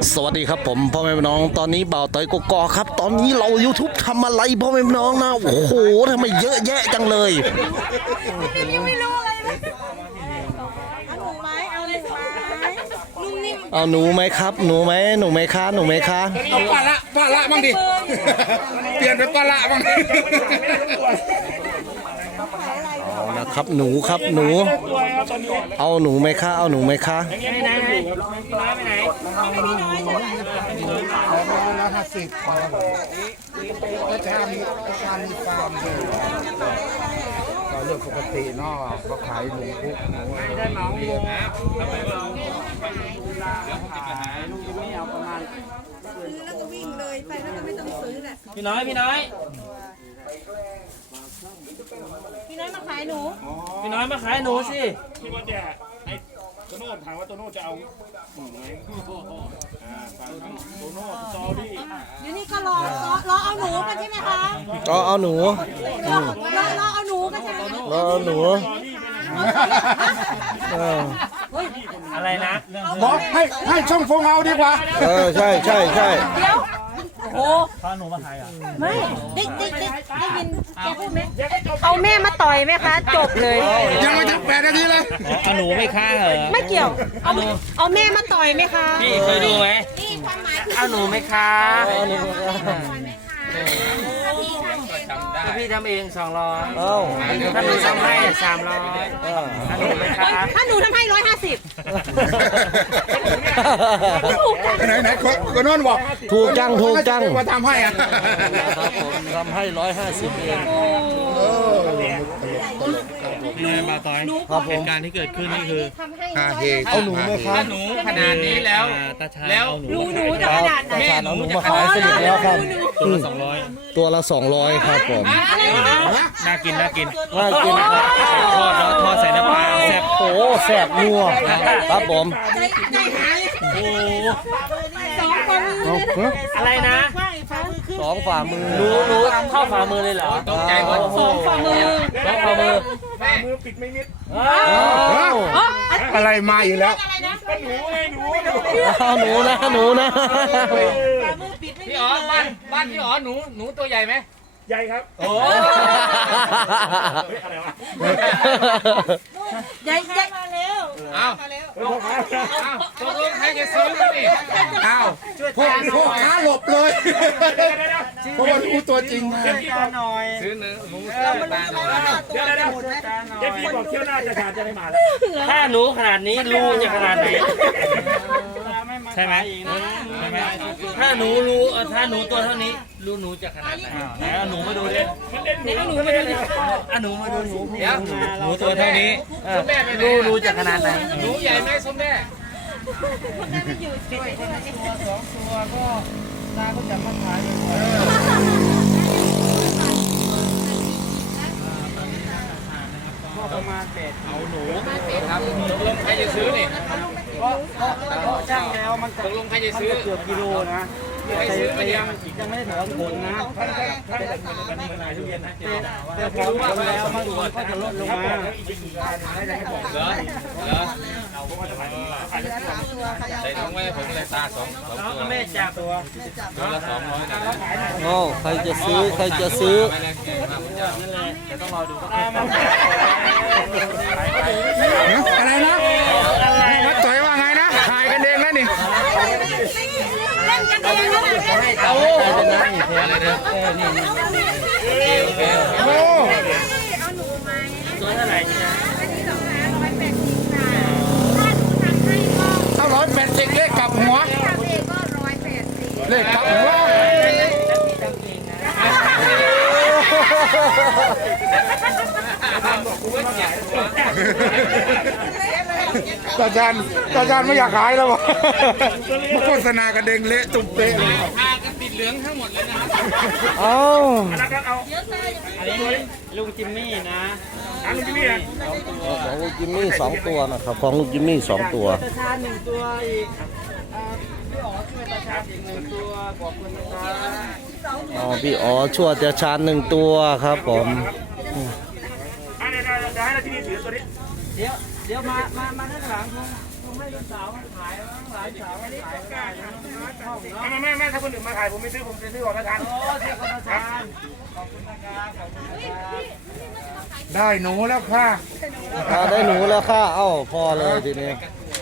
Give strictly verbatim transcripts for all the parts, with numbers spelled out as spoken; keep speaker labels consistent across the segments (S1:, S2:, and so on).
S1: สวัสดีครับผมพ่อแม่พี่น้องตอนนี้เบาเตยกกอกครับตอนนี้เรา YouTube ทำอะไรพ่อแม่พี่น้องนะโอ้โหทำไมเยอะแยะจังเลย
S2: ไม่รู้อะไรเลยเอาหนูไหมเอาหนูไหมนุ่มนิ่ม
S1: เอาหนูไหมครับหนูไหมหนูไหมคะหนูไหมคะ
S3: เอาปลาละปลาละบ้างดิเปลี่ยนเป็นปลาละบ้างดิ
S1: เอาละครับหนูครับหนูเอาหนูไหมคะเอาหนูไหมคะ
S2: ไปไหนไปไหนไม่พี่น้อยใช่ไหม
S3: ร้อยห้าสิบก็จะมีฟาร์มมีฟาร์มเลยก็เรื่องปกติเนาะก็ขายหมูคุกหมูได้เหมาเรียนนะ
S2: ซื้อแล้วก็วิ่งเลยไปแล้วก็ไม่ต้องซื้อแหละ
S4: พี่น้อยพี่น้อย
S2: พี่น้อยมาขายหนู
S4: พี่น้อยมาขายหนูสิ
S5: พี่ว่าจะไอ้โตโน่ถามว่าโตโน่จะเอาหมูไหมอ่าฟังโตโน่สตอรี่
S2: เดี๋ยวนี้ก็รอรอรอเอาหนูกันใช่ไหมคะ
S1: ก็เอาหนู
S2: รอรอรอเอาหนูกันใช่ไหม
S1: รอหนู
S4: อะไรนะ
S3: บอกให้ให้ช่องฟงเอาดีกว่า
S1: เออใช่ใช่ใช่
S2: เดี๋ยวโอ้
S4: พาหนูมาขายอ่ะ
S2: ไม่ได้ได้ได้ได้ยินแกพูดไหมเอาแม่มาต่อยไหมคะจบเลย
S3: ยังไม่ถึงแปดนาทีเลย
S4: เอาหนูไม่ฆ่าเหรอ
S2: ไม่เกี่ยวเอาเอาแม่มาต่อยไหมคะ
S4: พี่เคยดูไหม
S2: นี่ความหมายคือ
S4: เอาหนูไม่ฆ่าถ้าพี่ทำเองสองร้อยถ้าหนูทำให้สามร้อยถ้าหนูไม่ฆ่า
S2: ถ้าหนูทำให้ร้อยห้าสิบ
S3: ไหนไหนคนนั้นบอก
S1: ถูกจังถูกจัง
S3: ว่าทำให้อ่ะ
S1: ครับผมทำให้ร้อยห้าสิบเอง
S4: พี่น้อยมาต่อยเหตุการณ์ที่เกิดขึ้นนี่คือ
S1: เอาหนูไหมครับ
S4: หนูขนาดนี้แล้วแล้ว
S2: หนูหนูจะขนาดไหน
S1: แม่หนูมาขายสนิทแล้วครับ
S4: ตัวละสองร้อย
S1: ตัวละสองร้อยครับผม
S4: น่ากินน่ากิน
S1: น่ากินครับ
S4: ทอดแล้วทอดใส่น้ำปลาแซ่บ
S1: โอ้แซ่บนัวครับผม
S2: ใจหาย
S4: โอ้
S2: สองคน
S4: อะไรนะ
S1: สองฝ่ามือ
S4: รู้รู้เข้าฝ่ามือเลยเหรอ
S1: ตกใจหมด
S2: สองฝ่ามือ
S4: สองฝ่ามือ
S5: ฝ่ามือปิดไม่มิด
S3: อะไรมาอีกแล้ว
S5: ก็หนูไงหนู
S1: หนูนะหนูนะ
S4: พี่อ๋อบ้านบ้านพี่อ๋อหนูหนูตัวใหญ่ไหม
S5: ใหญ่ครับ
S4: โอ้
S5: อะไรวะ
S2: ใหญ่ใหญ่มาเร็ว
S4: เอาเอาตกลงใครจะซื้อนี่
S3: อ้าวพวกพวกค้าหลบเลยเพราะว่ารู้ตัวจริง
S4: นะหน่อยซื้อเนื้อหมูตาหน่อย
S5: เดี๋ยวเดี๋ยวเดี๋ยวพี่บอกเที่ยวหน้าจะทานจะไม่มาแล้ว
S4: ถ้าหนูขนาดนี้รูจะขนาดไหนใช่ไหมใช่ไหมถ้าหนูรู้ถ้าหนูตัวเท่านี้รูหนูจะขนาดไหนไหนเอาหนูมาดูดิ
S2: ไหนเอาหนูมาดูดิ
S4: เอาหนูมาดูหนูเดี๋ยวหนูตัวเท่านี้รูหนูจะขนาดไหนหนูใหญ่ไหมส้มแม่ด้วยคนละตัวสองตัวก็ตาก็จะมาขายก็ประมาณเป็ดเอาหนูครับตกลงใครจะซื้อนี่ก็ก็ช่างแล้วมันตกลงใครจะซื้อเกือบกิโลนะใครซื้อมายังยังไม่ได้ถอนผลนะแต่พอรู้ว่าแล้วมันก็จะลดลงมาเหรอเหรอใส่ถุงไว้ผมเลยตาสองสองตัวแม่จับตัวตัวละสองร้อย
S1: โอ้ใครจะซื้อใครจะซื้อ
S4: จะต้องรอดูว่า
S3: อะไรนะมาต่อยว่าไงนะถ่ายกันเองนะนี่
S2: เล่นกันเองนะ
S4: เอาอะไรนะ
S3: โอ้
S2: เอาหนูไหม
S4: ตัวเท่าไหร่จ๊ะ
S2: อันนี้สองพันร้อยแปดสิบค่ะถ้าหนูทำให้ก็
S3: เท่าร้อยแปดสิบเลขกลับหัว
S2: ทำเองก็ร้อยแปดสิบ
S3: เลขกลับหัวตาจานตาจานไม่อยากขายแล้ววะมาโฆษณากระเด้งเละตุ้มเป๊ะเลย
S4: พากันติดเหลืองทั้งหมดเลยนะ
S1: เอา
S4: อันนี้ลุงจิมมี่นะ
S5: ลุงจิมมี่
S1: ของลุงจิมมี่สองตัวนะครับของลุงจิมมี่สองตัว
S4: ตาชาหนึ่งตัวอีกพี่อ๋อช่วยตาชาอีกหนึ่งตัวขอบคุณนะครับ
S1: อ๋อพี่อ๋อช่วยตาชาหนึ่งตัวครับผม
S5: เดี๋ยวเดี๋ยวให้เราที่นี่ถือตัวนี้
S4: เดี๋ยวเดี๋ยวมามามาข้างหลังคงคงให้ลูกสาวขายข้างหลัง
S5: ไม่ไม่ไม่ถ้าคนอื่นมาขายผมไม่ซื้อผมจะซื้อของประธาน
S4: โอ้เสียคนละชานขอบคุณนะครับขอบคุณนะครับ
S3: ได้หนูแล้วค่ะ
S1: อ่าได้หนูแล้วค่ะเอ้าพอเลยทีนี้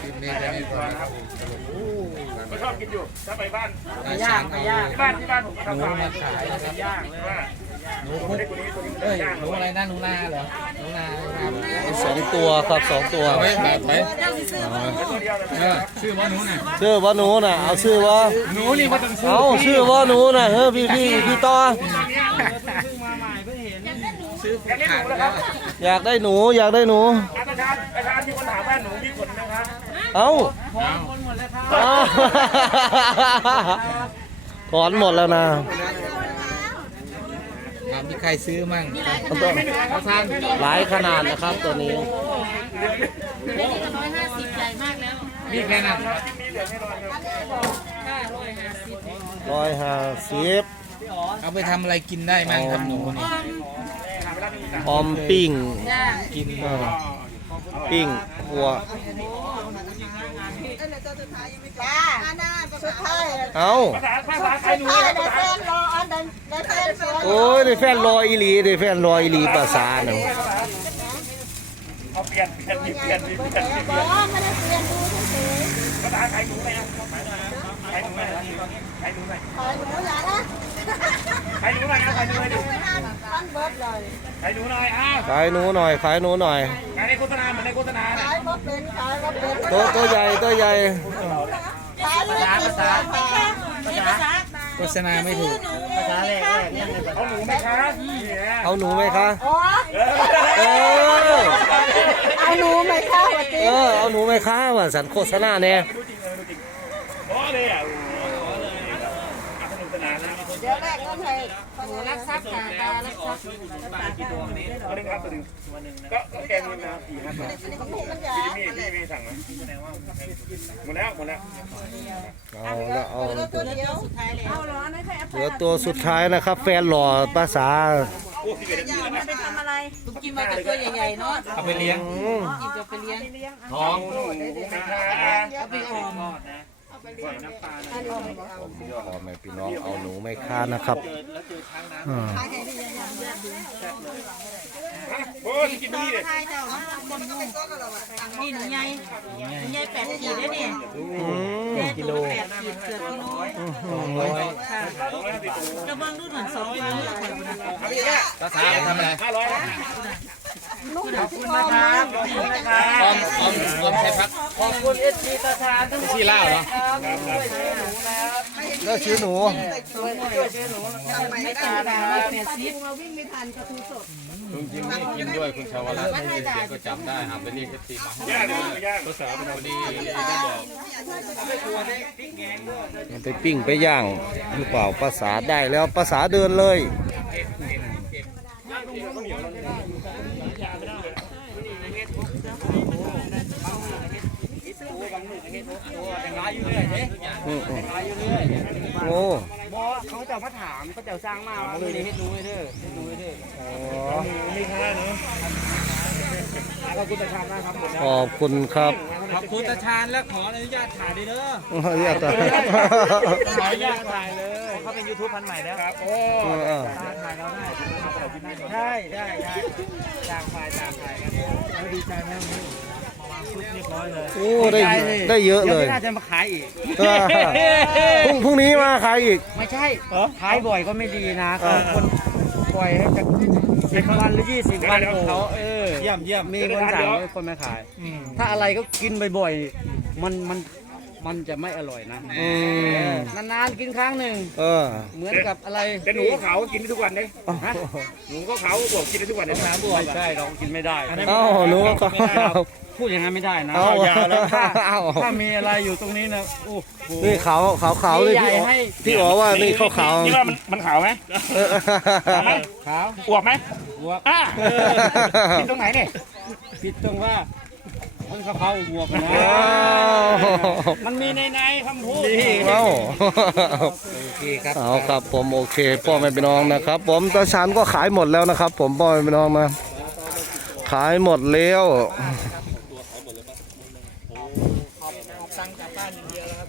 S5: ก็ชอบกินอยู่ถ้าไปบ้าน
S4: ไปย่างไปย่าง
S5: ที่บ้านที่บ้านผมก็ทำฟาร์ม
S4: ไปย่างเลย
S5: ว่า
S3: หนูพุกเอ้ยหนูอะไรนะหนูนาเหรอหนูนา
S1: สองตัวครับสองตัว
S3: ไว้แบบไหน
S5: ตัวเดียวเลย
S3: เออชื่อว่าหนูน่ะ
S1: ชื่อว่าหนูน่ะเอาชื่อว่า
S3: หนูนี่มาต้องซื้อ
S1: เอาชื่อว่าหนูน่ะเฮ้ยพี่พี่พี่ต่อ
S4: เพิ่งมาใหม่เพิ่งเห็น
S5: อยากได้หนูแล้วครับ
S1: อยากได้หนูอยากได้หนู
S5: ประธานประธานมีคนถามว่าหนูมีขนไหมครับ
S1: เอ้า
S4: พร้อมคนหมดแล้วครับ
S1: อ้าวถอนหมดแล้วนะ
S3: มีใครซื้อมั่ง
S1: หลายขนาดนะครับตัวนี้
S3: มีแค่นั้น
S1: ร้อยห้าสิบ
S3: เอาไปทำอะไรกินได้มั่งครับหนูนี่
S1: ออมปิ้งกินเออปิ้งหัว
S2: จ้าสุดท้าย
S1: เอา
S5: ภาษาภาษาใครหนู
S2: ท้าย
S5: เนี่ย
S2: ได้แฟนรออันได้ได้แฟนสวย
S1: โอ้ยได้แฟนรออีหลีได้แฟนรออีหลีภาษาหนึ่ง
S5: เอาเปลี่ยนเปลี่ยนเปลี่ยนเปลี่ยนเปลี่ยนเปลี่ยน
S2: บอกว่าไม่ได้เปลี่ยนดูเฉย
S5: ภาษาใครหนูไหมครับใครหนูไหมใครหนูไหม
S2: ๆขายหนูอย่าละ
S5: ใครหนูไหมใครหนูไหมดิ
S2: มันเบิดเลย
S5: ใครหนูหน่อยอ้าว
S1: ขายหนูหน่อยขายหนูหน่อย
S5: ขายในโฆษณาเหมือนในโฆษณา
S2: ขายบ่เป็นขายบ่เป็น
S1: ตัวตัวใหญ่ตัวใหญ่
S2: ขายเลยภาษาภาษาภาษา
S3: โฆษณาไม่ถูก
S4: ภาษาแรกแรกเนี่ย
S5: เอาหนูไหมคะนี่นะ
S1: เอาหนูไหมคะ
S2: อ๋อ
S1: เออ
S2: เอาหนูไหมคะวัน
S1: เอ
S2: นี้
S1: อเอาหนูไหมคะว่าสันโฆษณาเนี่ย
S5: โอ้เลยอ่ะสนุกสนานนะ
S2: เดี๋ยวแรกก็ให้หนูรักทรัพย์ค่ะตารักทรัพย์
S5: ตัวนึงครับตัวนึงก็ก็แกงเงินนะสี่ห้าบาท
S2: มันยา
S5: พี่มีพี่มีสั่งไหมหมดแล้วหมดแล้ว
S1: เอาละเอา
S2: ตัวเดียวสุดท้ายเลยเอาเหรอนั่นใคร
S1: เหลือตัวสุดท้ายนะครับ แฟนหล่อภาษา
S5: โอ้สิบเอ็ดนาทีแล้วนะ
S2: ไปทำอะไรตุ๊กกินมาแต่ตัวใหญ่ๆเนาะ
S3: เอาไปเลี้ยง
S1: อืม
S2: กินจะไปเลี้ยง
S3: ท้อง
S5: หนูนะคะ
S2: เอาไปออม
S1: พ่อแม่พี่น้องเอาหนูไหมคะนะครับอ่า
S5: โอ้ยกินนี่เลย
S2: นี่หนูใหญ่หนูใหญ่แปดขีดได้เนี่ย
S1: อืม
S2: กิโลแปดขีดเกือบกิโลค่ะจะเบิ่งดูเหมือนสองกิโล
S3: ภาษาทำอะไร
S5: ห้าร้อย
S2: ขอบคุณนะครับ
S4: ขอบคุณนะครับ
S3: ออมออมออมใช้พัก
S4: ขอบคุณเอสพีตาชานทั้งหมด
S3: ที่เล่าเหรอ
S4: ช่วยซื้อหนูแล้ว
S1: แล้วชื่อหนู
S4: ช่วยช่วยซื้อหนูไม่ตาดาแปดสิบ
S3: ลุงจิมนี่กินด้วยคุณชาวรัตน์ไม่เสียก็จำได้หาไปเรียกเอฟซีมา
S5: ย่างเลยย่าง
S3: ภาษาเป็นพอดีได้บอก
S1: ไปปิ้งไปย่างหรือเปล่าภาษาได้แล้วภาษาเดินเลย
S4: ร้ายอยู่เรื่อยเด้
S1: อืมอืม
S4: ร้ายอยู่เรื่อย
S1: โอ้
S4: บอเขาจะมาถามเขาจะสร้างมาว่าเลยเฮ็ดดูเด้อเฮ็ดดูเด้อ
S1: อ๋อ
S5: มีค่าเนาะ
S4: ขอบคุณตาชานนะครับผม
S1: ขอบคุณครับ
S4: ขอบคุณตาชานและขออนุญาตถ่ายด้วยเด้อ
S1: เรียกต่อ
S4: ขออนุญาตถ่ายเลยเขาเป็น YouTube พันใหม่แล้วครับโอ้
S1: เออเออ
S4: ถ่ายเราได้ได้ได้ได้ต่างฝ่ายต่างถ่ายกันดีใจมากเลยมาวางซุปเรียบร้อยเลย
S1: โอ้ได้ได้เยอะเลย
S4: ดี๋วไม่น่าจะมาขายอีก
S1: เออพรุ่งพรุ่งนี้มาขายอีก
S4: ไม่ใช่ขายบ่อยก็ไม่ดีนะก็คนปล่อยให้จะสิบวันหรือยี่สิบวันเขาเออเยี่ยมเยี่ยมมีคนสั่งมีคนมาขาย ถ้าอะไรก็กินบ่อยๆมันมันมันจะไม่อร่อยนะ
S1: อืม
S4: นานๆกินครั้งหนึ่ง
S1: เออ
S4: เหมือนกับอะไร
S5: แต่หนูก็เขากินได้ทุกวันเลยหนูก็เขาบอกกินได้ทุกวันเลยน้ำบว
S4: ไม่ใช่เรากินไม่ได้
S1: เอ้าหนูก็
S4: พูดอย่างนั้นไม่ได้นะ
S1: เอ้า
S4: ถ้า
S1: เอ้า
S4: ถ้ามีอะไรอยู่ตรงนี้นะโอ้โห
S1: นี่เขาเขาเขาเลยพี่อ๋อพี่อ๋อว่านี่เขาเขา
S5: นี่ว่ามันมันขาวไหม
S1: เออ
S4: ขาว
S5: อวบไหม
S4: บวก
S5: อ่ะกินตรงไหนเนี่ย
S4: ผิดตรงว่ามันเขาเขาบวกนะ
S1: ว้าว
S4: มันมีในในคำพูด
S1: เอ้า
S3: โอเคครับ
S1: เอาครับผมโอเคพ่อแม่พี่น้องนะครับ ผมตาชานก็ขายหมดแล้วนะครับ ผมพ่อแม่พี่น้องนะขายหมดแล้ว
S4: สั่งจากบ้านอย่างเดียวแล้ว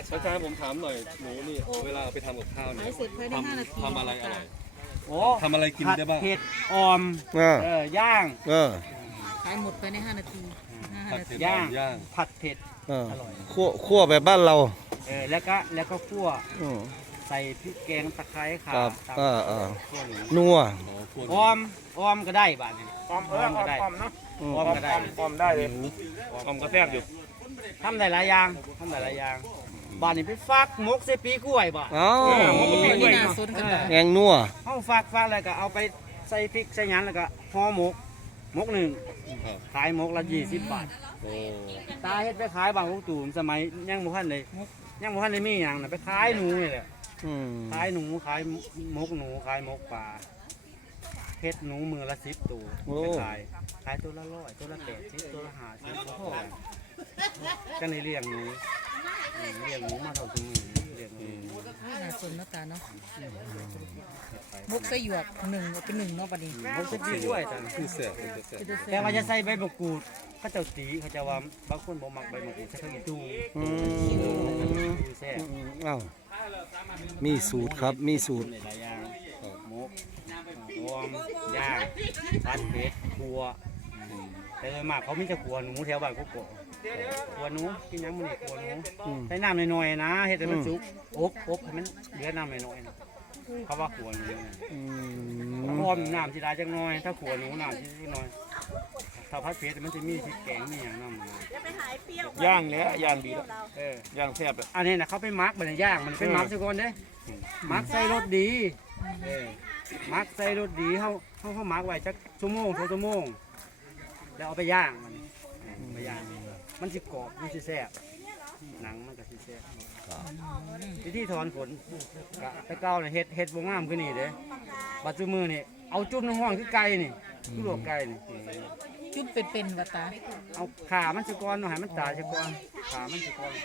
S6: อาจารย์ผมถามหน่อยหนูนี่เวลาเอาไปทำกับข้าวเนี่ย
S2: เสร็จภายในห้านาที
S6: ทำอะไรอร่อย
S4: โอ้
S6: ทำอะไรกินได้บ้าง
S4: ผัเผ็ดออม
S1: เออ
S4: เออย่าง
S1: เออ
S2: ขายหมดภายในห้านาทีห้า
S6: ผัด
S2: นา
S6: เผ็
S2: ที
S6: ด
S4: ย่าง
S6: ย่าง
S4: ผัดเผ็ด
S1: เออคั่วคั่วแบบบ้านเรา
S4: เออแล้วก็แล้วก็คั่ว
S1: อืม
S4: ใส่พริกแกงตะไคร้ข่า
S1: ครับ
S4: ตาม
S1: เออเออ
S4: คั่วหนู
S1: นัว
S6: อ๋อควร
S4: ออมออมก็ได้บ้านนี้
S5: ออมเออออมออมเนาะ
S1: อืม
S4: ออมก็ได้
S5: ออมได้เลยออมก็แซ่บอยู่
S4: ทำได้หลายอย่างทำได้หลายอย่างบ้านนี้ไปฟักมกใส่ปีกล้วยบ่
S1: เอ้า
S2: นี่น่าสนกันได้
S1: แกงนัว
S4: เฮาฟักฟักแล้วก็เอาไปใส่พริกใส่หยังแล้วก็ห่อหมกหมกหนึ่งขายหมกละยี่สิบบาท
S6: โอ้
S4: ตาเฮ็ดไปขายบางลูกตูมสมัยยังบ่ทันเลยยังบ่ทันได้มีหยังน่ะไปขายหนูนี่แหละ
S1: อืม
S4: ขายหนูขายมกหนูขายมกปลาเฮ็ดหนูมือละสิบตัวไปขายขายตัวละร้อยตัวละแปดสิบตัวละห้าสิบตัวพอกันก็ในเลี้ยงหนูเลี้ยงหนูมาเท่าถึงมือเลี้ยงหนู
S2: น่าสนนะตาเนาะมุกใส่หยวกหนึ่งเป็นหนึ่งเนาะบัดนี้
S4: มกสิบปีด้วยจ้ะ
S6: คือเสียคือเสีย
S4: แต่ว่าจะใส่ใบมะกรูดเขาเจ้าตีเขาจะว่าบางคนบ่มักใบมะกรูดใส่ข้าวอีตู
S1: อืม
S4: ดูแซ่บ
S1: เอ้ามีสูตรครับมีสูตร
S4: หลายอย่างมกรวมย่างผัดเผ็ดครัวแต่โดยมากเขามีแต่ครัวหนูแถวบ้านกุ๊กโกะครัวหนูกินหยังมื้อนี้ครัวหนู
S1: อืม
S4: ใส่น้ำหน่อยๆนะเฮ็ดให้มันสุกอบอบให้มันเหลือน้ำหน่อยๆนะเขาว่าครัวหนูนะ
S1: อืม
S4: พร้อมน้ำสิได้จักหน่อย ถ้าครัวหนูน้ำสิได้น้อยถ้าผัดเผ็ดมันจะมีพริกแกงมีหยังนำ
S5: ย่างเนี้ยย่างดีแล้ว
S4: เออย่าง
S5: แซ่บเลย
S4: อันนี้นะเขาไปมักบันย่างมันเป็นมักซะก่อนเด้มักใส่รสดีเออมักใส่รสดีเขาเขาเขามักไว้จักชั่วโมงสองชั่วโมงแล้วเอาไปย่างมันเออไปย่างมันสิกรอบมันสิแซ่บหนังมันก็สิแซ่บวิธีถอนขนกะแต่เก่าเนี่ยเฮ็ดเฮ็ดบ่งามคือนี่เด้ปัจจุบันนี่เอาจุ่มน้ำห้อนคือไก่นี่คือลวกไก่นี่
S2: จุ๊บเป็นๆว่ะตา
S4: เอาขามันสิก่อนเอาให้มันตายสิก่อนขามันสิก่อน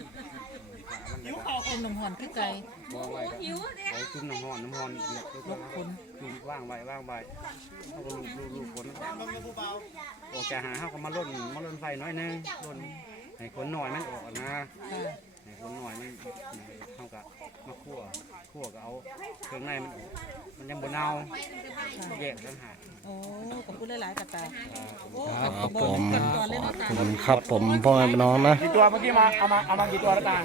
S2: จุ่มน้ำหอนคือไก่
S4: วางไว้ก็เอาจุ่มน้ำห้อนน้ำห้อนเดือด
S2: ลกคน
S4: จุ่มว่างไว้ว่างไว้เขาก็ลูบลูบลูบขนออกจากหาเขาก็มาล่นมาล่นไฟน้อยหนึงล่นให้ขนหน่อยมันออกนะ
S2: ค่ะ
S4: ให้ขนหน่อยมันเขาก็มาคั่วคั่วก็เอาเครื่องในมันออกมันยังบนเน่าแยกต่างหาก
S2: โอ้ขอบคุณหลายๆกับตาโอ้
S1: ครับ
S2: บ
S1: ผ
S2: อก
S1: ม
S2: กันก่อนเลยเนาะตา
S1: ขอบคุณครับผมพ่อแม่พี่น้องนะ
S5: กี่ตัวเมื่อกี้มาเอามาเอามากี่ตัวแล้วตา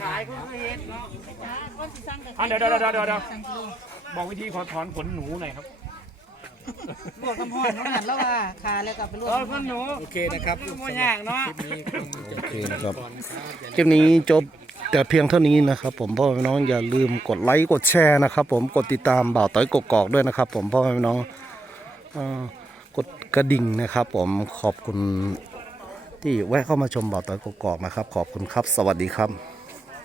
S5: อ่ะเดี๋ยวเดี๋ยวเดี๋ยวเดี๋ยวเดี๋ยวบอกวิธีถอนถอนขนหนูหน่อยครับ
S2: บวกน้ำหอนน้ำหันแล้วว่าคาแล้วก็ไปลวก
S4: เออขนหนู
S3: โอเคนะครับ
S4: มันยากเนาะ
S1: โอเคนะครับคลิปนี้จบแต่เพียงเท่านี้นะครับ ผมพ่อแม่พี่น้องอย่าลืมกดไลค์กดแชร์นะครับ ผมกดติดตามบ่าวต้อยกกอกด้วยนะครับ ผมพ่อแม่พี่น้องเอ่อกดกระดิ่งนะครับ ผมขอบคุณที่แวะเข้ามาชมบ่าวต้อยกกอกนะครับ ขอบคุณครับ สวัสดีครับ